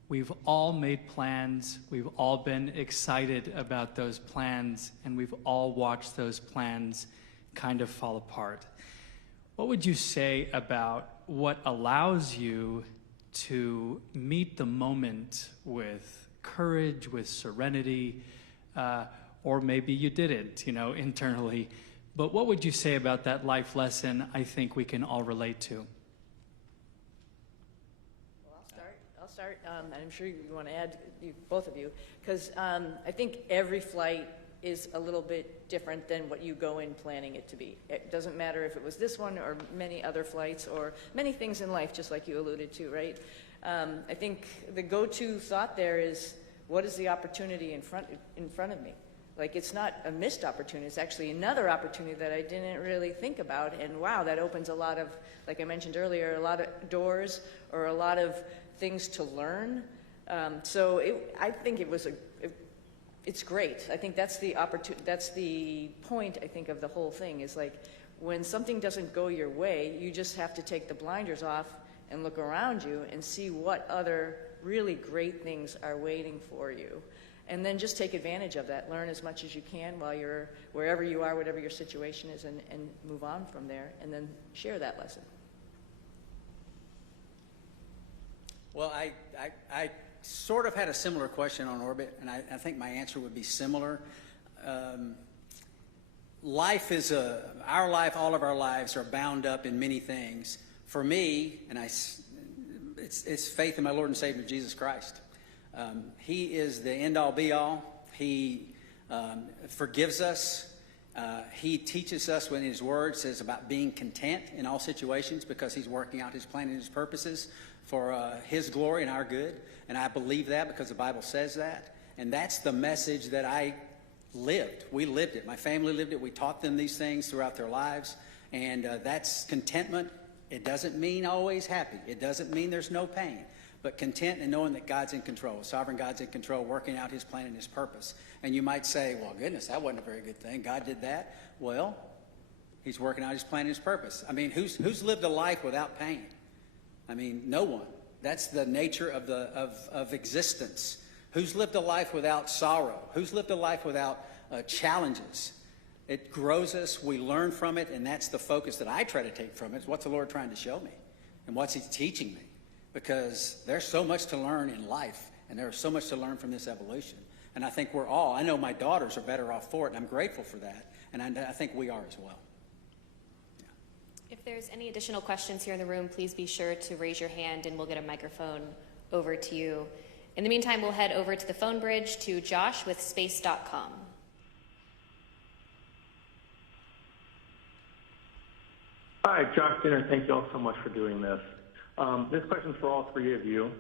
We've all made plans, we've all been excited about those plans, and we've all watched those plans kind of fall apart. What would you say about what allows you to meet the moment with courage, with serenity, or maybe you didn't, internally. But what would you say about that life lesson I think we can all relate to? Well, I'll start. I'm sure you want to add, both of you, because I think every flight is a little bit different than what you go in planning it to be. It doesn't matter if it was this one or many other flights or many things in life, just like you alluded to, right? I think the go-to thought there is, what is the opportunity in front of me? Like, it's not a missed opportunity, it's actually another opportunity that I didn't really think about, and wow, that opens a lot of, like I mentioned earlier, a lot of doors or a lot of things to learn. So I think it's great. I think that's the point, I think, of the whole thing, is like, when something doesn't go your way, you just have to take the blinders off and look around you and see what other really great things are waiting for you. And then just take advantage of that. Learn as much as you can while you're wherever you are, whatever your situation is, and move on from there, and then share that lesson. Well, I sort of had a similar question on orbit, and I think my answer would be similar. Life is our life, all of our lives are bound up in many things. For me, and it's faith in my Lord and Savior, Jesus Christ. He is the end-all, be-all. He forgives us. He teaches us when His Word says about being content in all situations, because He's working out His plan and His purposes for His glory and our good. And I believe that because the Bible says that. And that's the message that I lived. We lived it. My family lived it. We taught them these things throughout their lives. And that's contentment. It doesn't mean always happy. It doesn't mean there's no pain. But content and knowing that God's in control, sovereign God's in control, working out His plan and His purpose. And you might say, well, goodness, that wasn't a very good thing. God did that. Well, He's working out His plan and His purpose. I mean, who's lived a life without pain? I mean, no one. That's the nature of existence. Who's lived a life without sorrow? Who's lived a life without challenges? It grows us. We learn from it, and that's the focus that I try to take from it. What's the Lord trying to show me? And what's He teaching me? Because there's so much to learn in life, and there's so much to learn from this evolution. And I think I know my daughters are better off for it, and I'm grateful for that. And I think we are as well. If If there's any additional questions here in the room, please be sure to raise your hand and we'll get a microphone over to you. In the meantime, we'll head over to the phone bridge to Josh with space.com. Hi, Josh Dinner. Thank you all so much for doing this. This question's for all three of you.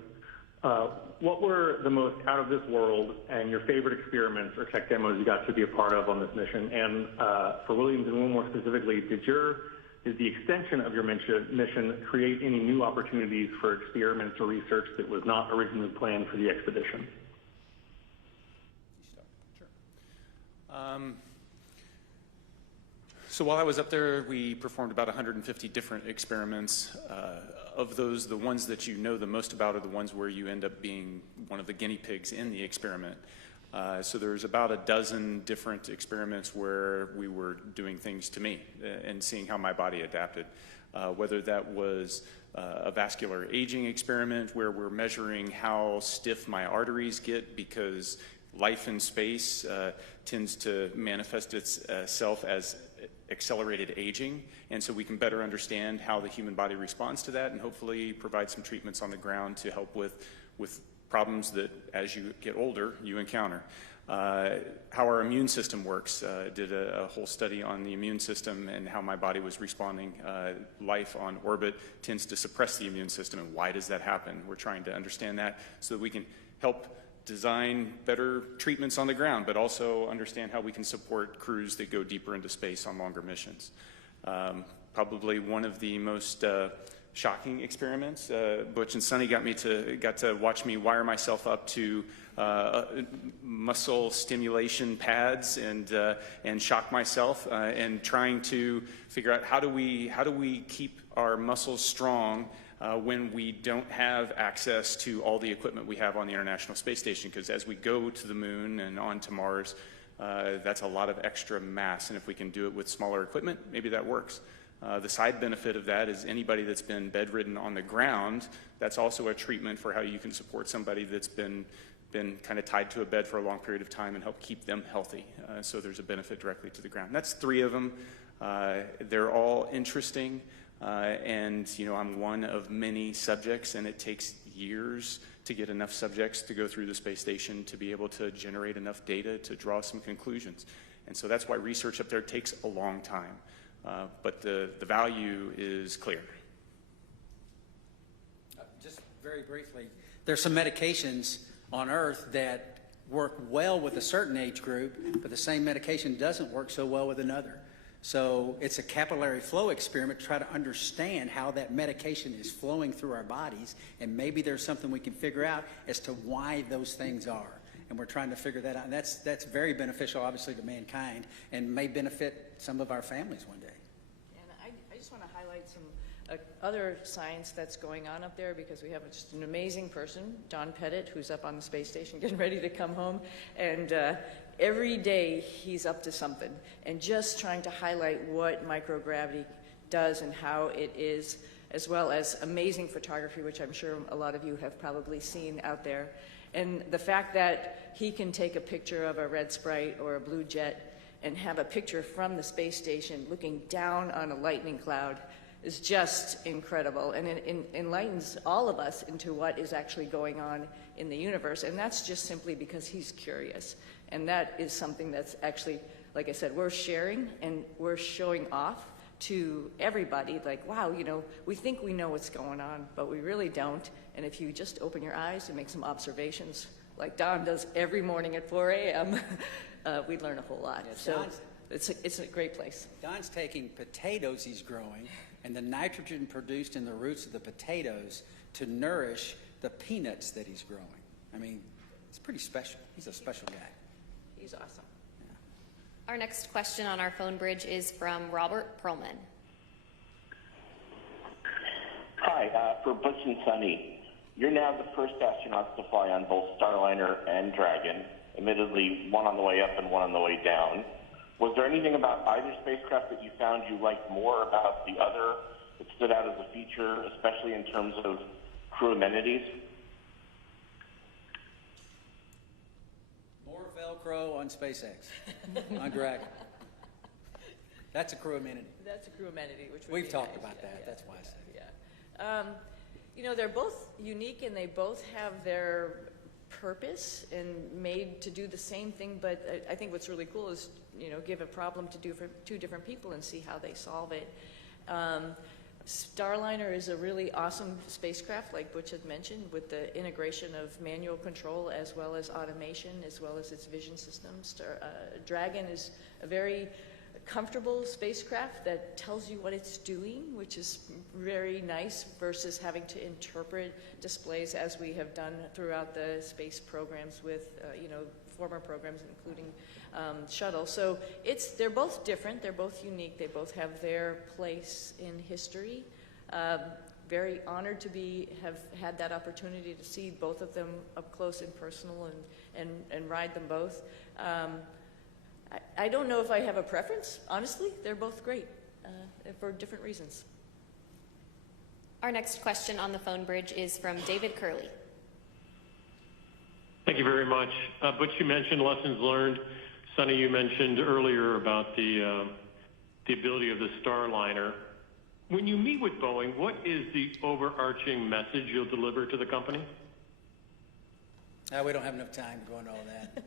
What were the most out of this world and your favorite experiments or tech demos you got to be a part of on this mission? And for Williams and Wilmore specifically, did the extension of your mission create any new opportunities for experiments or research that was not originally planned for the expedition? So while I was up there, we performed about 150 different experiments. Of those, the ones that you know the most about are the ones where you end up being one of the guinea pigs in the experiment. So there's about a dozen different experiments where we were doing things to me and seeing how my body adapted. Whether that was a vascular aging experiment where we're measuring how stiff my arteries get because life in space tends to manifest itself as accelerated aging, and so we can better understand how the human body responds to that and hopefully provide some treatments on the ground to help with problems that as you get older you encounter. How our immune system works, did a whole study on the immune system and how my body was responding. Life on orbit tends to suppress the immune system, and why does that happen? We're trying to understand that so that we can help design better treatments on the ground, but also understand how we can support crews that go deeper into space on longer missions. Probably one of the most shocking experiments. Butch and Suni got to watch me wire myself up to muscle stimulation pads and shock myself and trying to figure out how do we keep our muscles strong when we don't have access to all the equipment we have on the International Space Station, because as we go to the moon and on to Mars, that's a lot of extra mass, and if we can do it with smaller equipment, maybe that works. The side benefit of that is anybody that's been bedridden on the ground, that's also a treatment for how you can support somebody that's been kind of tied to a bed for a long period of time and help keep them healthy. So there's a benefit directly to the ground. That's three of them. They're all interesting. And I'm one of many subjects, and it takes years to get enough subjects to go through the space station to be able to generate enough data to draw some conclusions. And so that's why research up there takes a long time. But the value is clear. Just very briefly, there's some medications on Earth that work well with a certain age group, but the same medication doesn't work so well with another. So it's a capillary flow experiment to try to understand how that medication is flowing through our bodies, and maybe there's something we can figure out as to why those things are. And we're trying to figure that out. And that's very beneficial, obviously, to mankind, and may benefit some of our families one day. And I just want to highlight some other science that's going on up there, because we have just an amazing person, Don Pettit, who's up on the space station getting ready to come home. And every day he's up to something, and just trying to highlight what microgravity does and how it is, as well as amazing photography, which I'm sure a lot of you have probably seen out there. And the fact that he can take a picture of a red sprite or a blue jet and have a picture from the space station looking down on a lightning cloud is just incredible, and it enlightens all of us into what is actually going on in the universe. And that's just simply because he's curious. And that is something that's actually, like I said, we're sharing and we're showing off to everybody, like, wow, we think we know what's going on, but we really don't. And if you just open your eyes and make some observations, like Don does every morning at 4 a.m., we'd learn a whole lot. Yeah, so it's a great place. Don's taking potatoes he's growing and the nitrogen produced in the roots of the potatoes to nourish the peanuts that he's growing. I mean, it's pretty special. He's a special guy. He's awesome. Our next question on our phone bridge is from Robert Perlman. Hi, for Butch and Suni, you're now the first astronauts to fly on both Starliner and Dragon, admittedly one on the way up and one on the way down. Was there anything about either spacecraft that you found you liked more about the other that stood out as a feature, especially in terms of crew amenities? More Velcro on SpaceX, on Dragon. That's a crew amenity. That's a crew amenity, which would We've be talked nice. about Yeah, that. yeah, That's why I said it. yeah. You know, they're both unique and they both have their purpose and made to do the same thing, but I think what's really cool is, you know, give a problem to do for two different people and see how they solve it. Starliner is a really awesome spacecraft, like Butch had mentioned, with the integration of manual control as well as automation, as well as its vision systems. Dragon is a very comfortable spacecraft that tells you what it's doing, which is very nice versus having to interpret displays as we have done throughout the space programs with, you know, former programs, including shuttle. So they're both different, they're both unique, they both have their place in history. Very honored to have had that opportunity to see both of them up close and personal and ride them both. I don't know if I have a preference, honestly. They're both great for different reasons. Our next question on the phone bridge is from David Curley. Thank you very much. Butch, you mentioned lessons learned. Sonny, you mentioned earlier about the ability of the Starliner. When you meet with Boeing, what is the overarching message you'll deliver to the company? We don't have enough time to go into all that.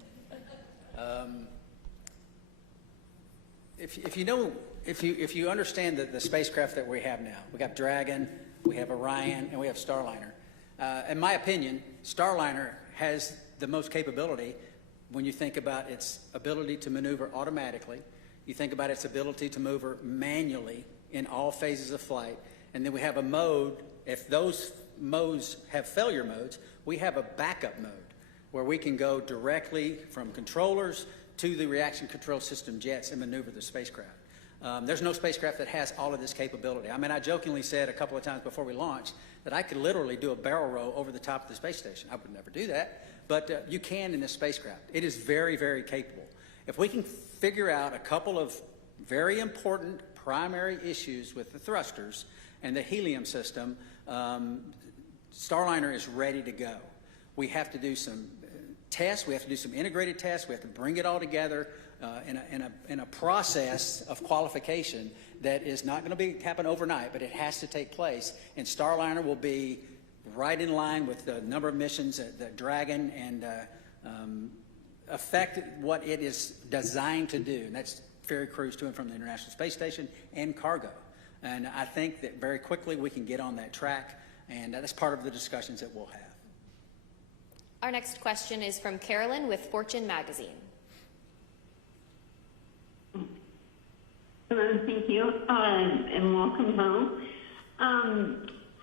If you understand the spacecraft that we have now, we got Dragon, we have Orion, and we have Starliner. In my opinion, Starliner has the most capability when you think about its ability to maneuver automatically, you think about its ability to maneuver manually in all phases of flight, and then we have a mode, if those modes have failure modes, we have a backup mode where we can go directly from controllers to the reaction control system jets and maneuver the spacecraft. There's no spacecraft that has all of this capability. I mean, I jokingly said a couple of times before we launched that I could literally do a barrel roll over the top of the space station. I would never do that, but you can in this spacecraft. It is very, very capable. If we can figure out a couple of very important primary issues with the thrusters and the helium system, Starliner is ready to go. We have to do some tests. We have to do some integrated tests. We have to bring it all together in a process of qualification that is not going to happen overnight, but it has to take place. And Starliner will be right in line with the number of missions that Dragon and affect what it is designed to do, and that's ferry crews to and from the International Space Station and cargo. And I think that very quickly we can get on that track, and that's part of the discussions that we'll have. Our next question is from Carolyn with Fortune Magazine. Hello, thank you, and welcome home.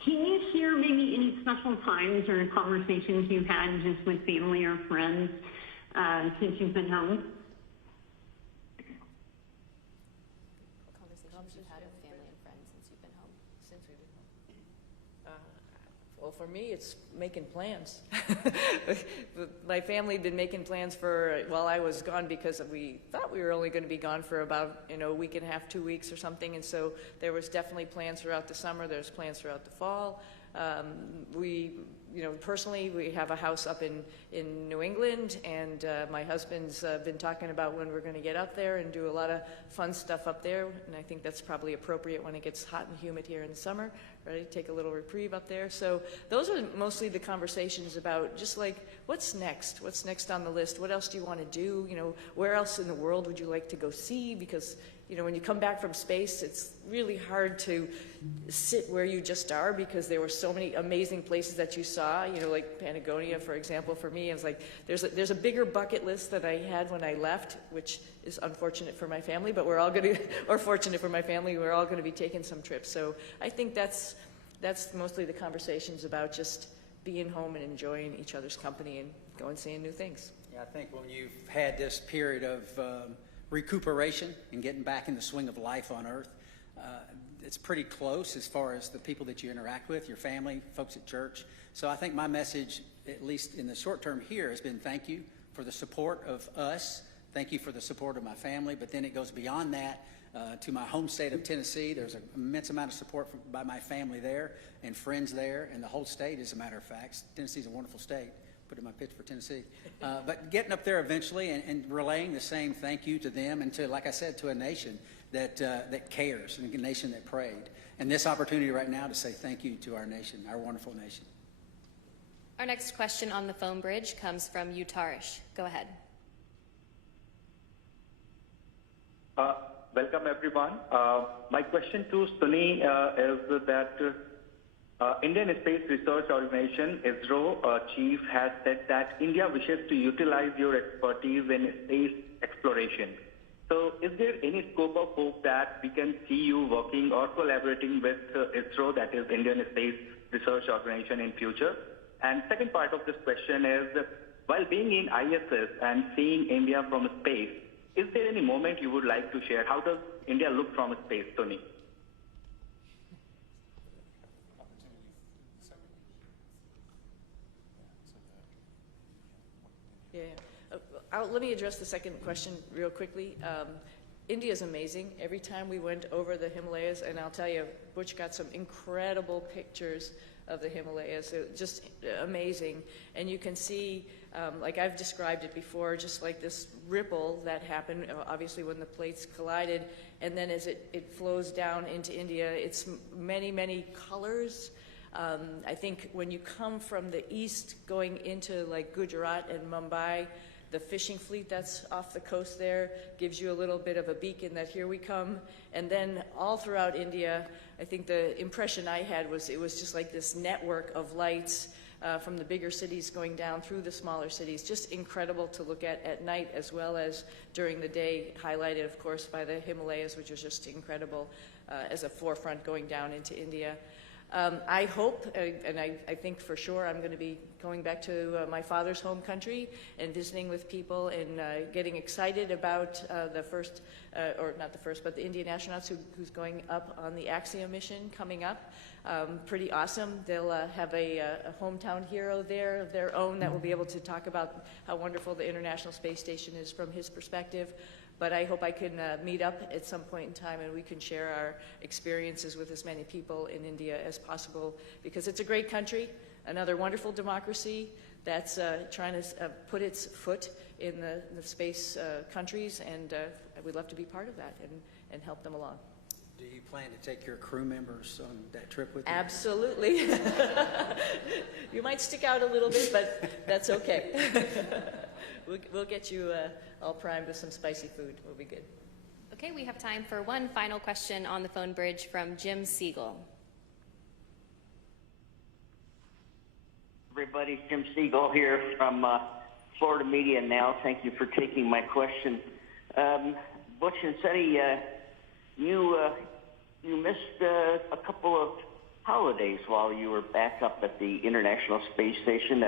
Can you share maybe any special times or conversations you've had just with family or friends since you've been home? Conversations you've had with family and friends since you've been home? Since we've been home. Well, for me, it's making plans. My family had been making plans while I was gone because we thought we were only going to be gone for about a week and a half, 2 weeks or something. And so there was definitely plans throughout the summer. There's plans throughout the fall. Personally, we have a house up in New England, and my husband's been talking about when we're going to get up there and do a lot of fun stuff up there. And I think that's probably appropriate when it gets hot and humid here in the summer, right? Take a little reprieve up there. So those are mostly the conversations about just like, what's next? What's next on the list? What else do you want to do? Where else in the world would you like to go see? Because when you come back from space, it's really hard to sit where you just are because there were so many amazing places that you saw, like Patagonia, for example. For me, it was like, there's a bigger bucket list that I had when I left, which is unfortunate for my family, but we're all going to, or fortunate for my family, we're all going to be taking some trips. So I think that's mostly the conversations about just being home and enjoying each other's company and going seeing new things. Yeah, I think when you've had this period of recuperation and getting back in the swing of life on Earth, it's pretty close as far as the people that you interact with, your family, folks at church. So I think my message, at least in the short term here, has been thank you for the support of us. Thank you for the support of my family. But then it goes beyond that to my home state of Tennessee. There's an immense amount of support by my family there and friends there and the whole state, as a matter of fact. Tennessee's a wonderful state. Put in my pitch for Tennessee. But getting up there eventually and relaying the same thank you to them and to, like I said, to a nation that cares, and a nation that prayed. And this opportunity right now to say thank you to our nation, our wonderful nation. Our next question on the phone bridge comes from Utarish. Go ahead. Welcome, everyone. My question to Suni is that Indian Space Research Organization, ISRO chief, has said that India wishes to utilize your expertise in space exploration. So is there any scope of hope that we can see you working or collaborating with ISRO, that is Indian Space Research Organization, in future? And second part of this question is, while being in ISS and seeing India from space, is there any moment you would like to share? How does India look from space, Tony? Let me address the second question real quickly. India is amazing. Every time we went over the Himalayas, and I'll tell you, Butch got some incredible pictures of the Himalayas. Just amazing. And you can see, like I've described it before, just like this ripple that happened, obviously when the plates collided, and then as it flows down into India, it's many, many colors. I think when you come from the east going into like Gujarat and Mumbai, the fishing fleet that's off the coast there gives you a little bit of a beacon that here we come. And then all throughout India, I think the impression I had was it was just like this network of lights from the bigger cities going down through the smaller cities. Just incredible to look at night as well as during the day, highlighted, of course, by the Himalayas, which was just incredible as a forefront going down into India. I hope, and I think for sure, I'm going to be going back to my father's home country and visiting with people and getting excited about the first, or not the first, but the Indian astronauts who's going up on the Axiom mission coming up. Pretty awesome. They'll have a hometown hero there of their own that will be able to talk about how wonderful the International Space Station is from his perspective. But I hope I can meet up at some point in time and we can share our experiences with as many people in India as possible, because it's a great country, another wonderful democracy that's trying to put its foot in the space countries, and we'd love to be part of that and help them along. Do you plan to take your crew members on that trip with you? Absolutely. You might stick out a little bit, but that's okay. We'll get you all primed with some spicy food. We'll be good. Okay, we have time for one final question on the phone bridge from Jim Siegel. Everybody, Jim Siegel here from Florida Media Now. Thank you for taking my question. Butch and Suni, you missed a couple of holidays while you were back up at the International Space Station,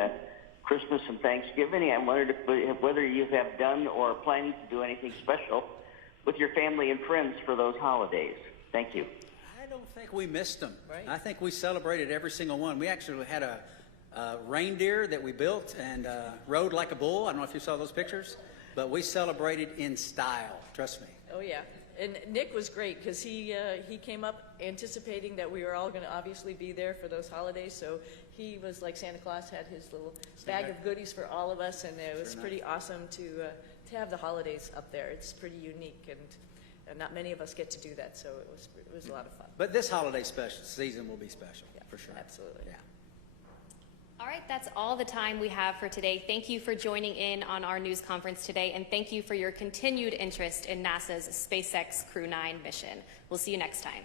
Christmas and Thanksgiving. I wondered whether you have done or are planning to do anything special with your family and friends for those holidays. Thank you. I don't think we missed them. Right. I think we celebrated every single one. We actually had a reindeer that we built and rode like a bull. I don't know if you saw those pictures, but we celebrated in style. Trust me. Oh, yeah. And Nick was great because he came up anticipating that we were all going to obviously be there for those holidays. So he was like Santa Claus, had his little bag of goodies for all of us, and it was pretty awesome to have the holidays up there. It's pretty unique, and not many of us get to do that. So it was a lot of fun. But this holiday season will be special, for sure. Absolutely. Yeah. All right, that's all the time we have for today. Thank you for joining in on our news conference today, and thank you for your continued interest in NASA's SpaceX Crew 9 mission. We'll see you next time.